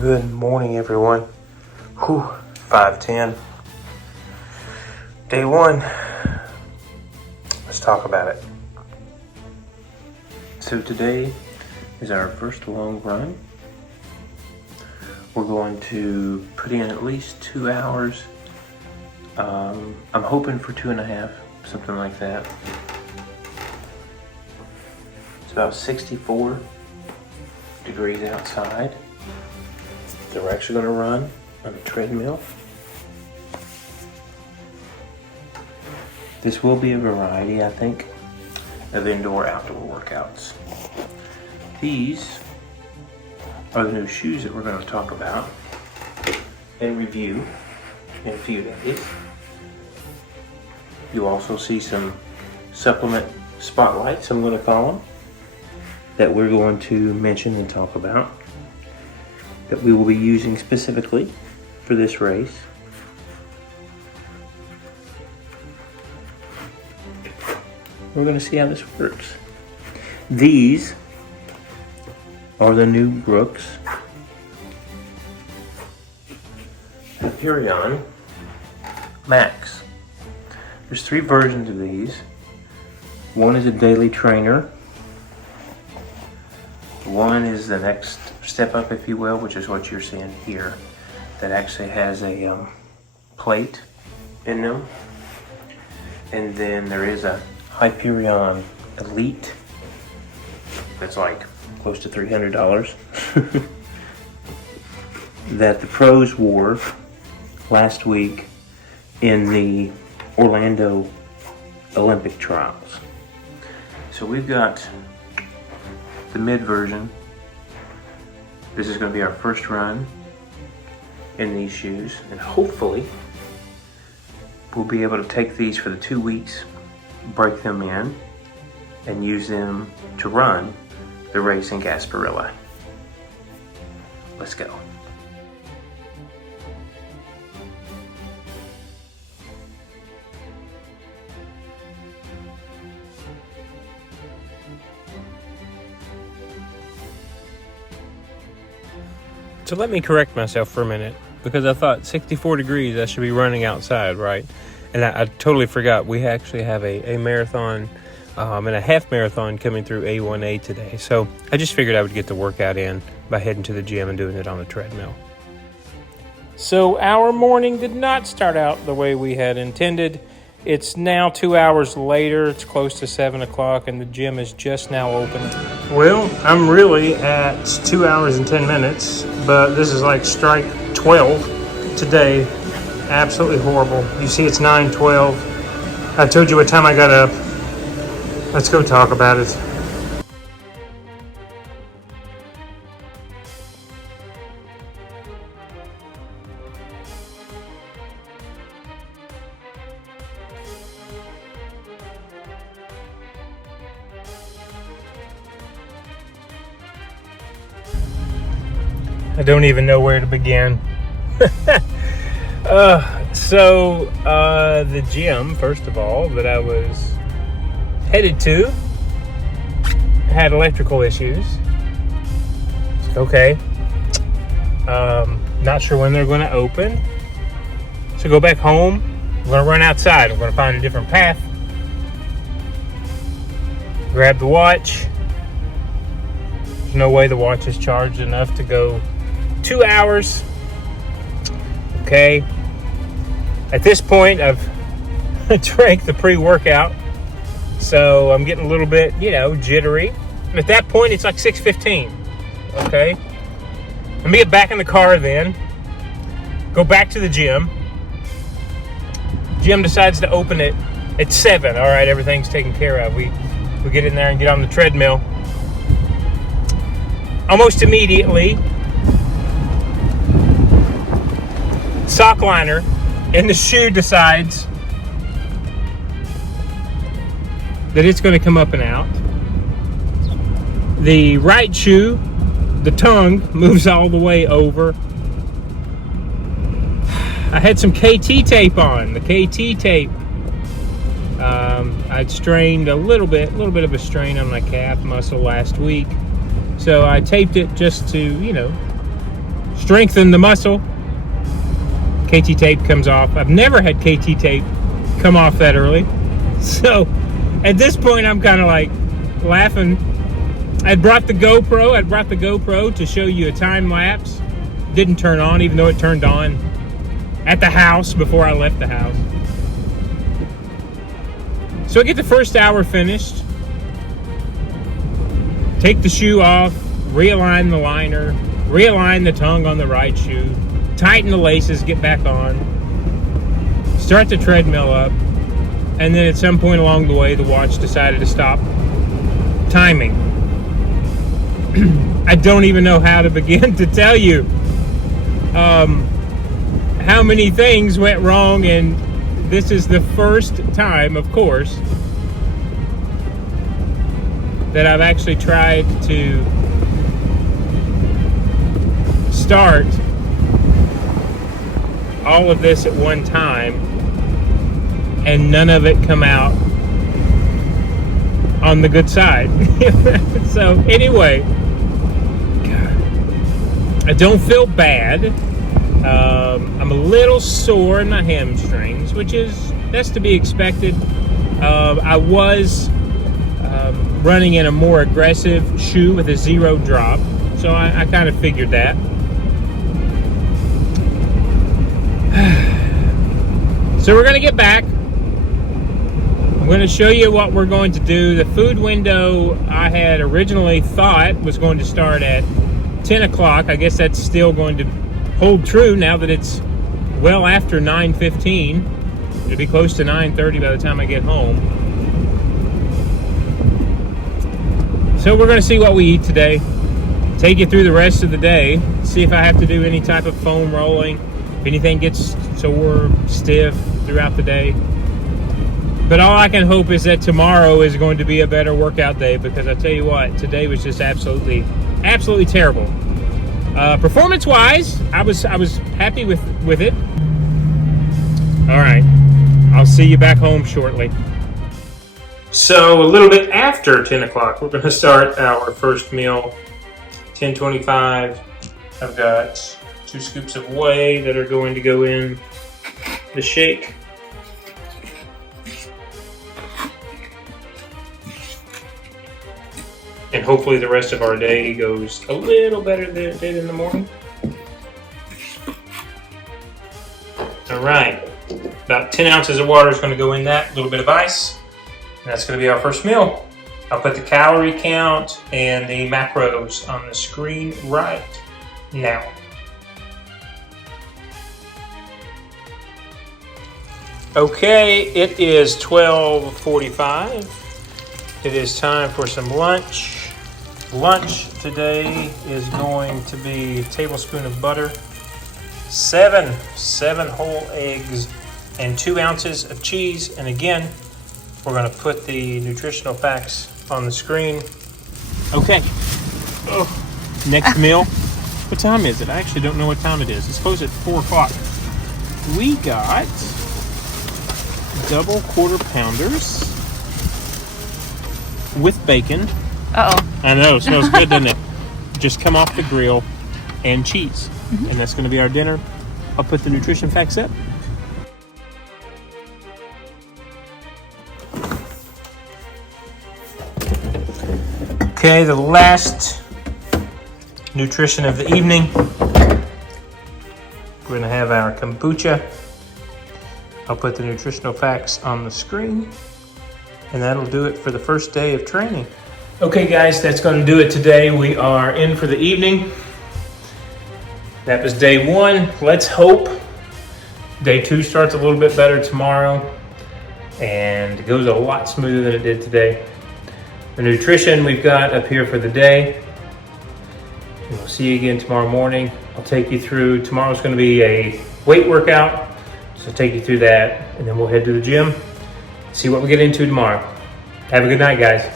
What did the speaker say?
Good morning, everyone. 5:10. Day one. Let's talk about it. So today is our first long run. We're going to put in at least 2 hours. I'm hoping for 2.5, something like that. It's about 64 degrees outside. So we're actually going to run on a treadmill. This will be a variety, I think, of indoor-outdoor workouts. These are the new shoes that we're going to talk about and review in a few days. You'll also see some supplement spotlights, I'm going to call them, that we're going to mention and talk about, that we will be using specifically for this race. We're going to see how this works. These are the new Brooks Hyperion Max. There's 3 versions of these. One is a daily trainer. One is the next step up, if you will, which is what you're seeing here. That actually has a plate in them. And then there is a Hyperion Elite. That's like close to $300. That the pros wore last week in the Orlando Olympic trials. So we've got the mid version. This is going to be our first run in these shoes, and hopefully we'll be able to take these for the 2 weeks, break them in, and use them to run the race in Gasparilla. Let's go. So let me correct myself for a minute, because I thought 64 degrees I should be running outside, right? And I totally forgot we actually have a marathon and a half marathon coming through A1A today. So I just figured I would get the workout in by heading to the gym and doing it on the treadmill. So our morning did not start out the way we had intended. It's now 2 hours later. It's close to 7 o'clock, and the gym is just now open. Well, I'm really at 2 hours and 10 minutes, but this is like strike 12 today. Absolutely horrible. You see it's 9:12. I told you what time I got up. Let's go talk about it. I don't even know where to begin. The gym, first of all, that I was headed to had electrical issues. Okay. Not sure when they're going to open. So go back home. I'm going to run outside. I'm going to find a different path. Grab the watch. There's no way the watch is charged enough to go 2 hours. Okay. At this point, I've drank the pre-workout, so I'm getting a little bit, jittery. And at that point, it's like 6:15. Okay. Let me get back in the car then. Go back to the gym. Gym decides to open it at 7. All right, everything's taken care of. We get in there and get on the treadmill. Almost immediately, sock liner in the shoe decides that it's going to come up and out. The right shoe, the tongue, moves all the way over. I had some KT tape on. The KT tape, I'd strained a little bit of a strain on my calf muscle last week. So I taped it just to, strengthen the muscle. KT tape comes off. I've never had KT tape come off that early. So at this point, I'm kind of like laughing. I brought the GoPro to show you a time lapse. Didn't turn on, even though it turned on at the house before I left the house. So I get the first hour finished. Take the shoe off, realign the liner, realign the tongue on the right shoe, tighten the laces, get back on, start the treadmill up, and then at some point along the way, the watch decided to stop timing. I don't even know how to begin to tell you how many things went wrong, and this is the first time, of course, that I've actually tried to start all of this at one time and none of it come out on the good side. So anyway, I don't feel bad. I'm a little sore in my hamstrings, that's to be expected. I was running in a more aggressive shoe with a 0 drop, so I kind of figured that. So we're going to get back. I'm going to show you what we're going to do. The food window I had originally thought was going to start at 10 o'clock. I guess that's still going to hold true now that it's well after 9:15. It'll be close to 9:30 by the time I get home. So we're going to see what we eat today. Take you through the rest of the day. See if I have to do any type of foam rolling. If anything gets sore, stiff throughout the day. But all I can hope is that tomorrow is going to be a better workout day, because I tell you what, today was just absolutely terrible. Performance-wise, I was happy with it. All right, I'll see you back home shortly. So a little bit after 10 o'clock, we're going to start our first meal. 10:25. I've got 2 scoops of whey that are going to go in the shake. And hopefully the rest of our day goes a little better than it did in the morning. All right, about 10 ounces of water is going to go in that, a little bit of ice, and that's going to be our first meal. I'll put the calorie count and the macros on the screen right now. Okay, it is 12:45. It is time for some lunch. Lunch today is going to be a tablespoon of butter, 7 whole eggs, and 2 ounces of cheese. And again, we're going to put the nutritional facts on the screen. Okay. Next meal. What time is it? I actually don't know what time it is. It's supposed at 4 o'clock. We got double quarter pounders with bacon. Uh-oh. I know, smells good, doesn't it? Just come off the grill, and cheese. Mm-hmm. And that's going to be our dinner. I'll put the nutrition facts up. Okay, the last nutrition of the evening. We're going to have our kombucha. I'll put the nutritional facts on the screen. And that'll do it for the first day of training. Okay guys, that's going to do it today. We are in for the evening. That was day 1. Let's hope day 2 starts a little bit better tomorrow and it goes a lot smoother than it did today. The nutrition we've got up here for the day. And we'll see you again tomorrow morning. I'll take you through, tomorrow's going to be a weight workout. So I'll take you through that and then we'll head to the gym. See what we get into tomorrow. Have a good night, guys.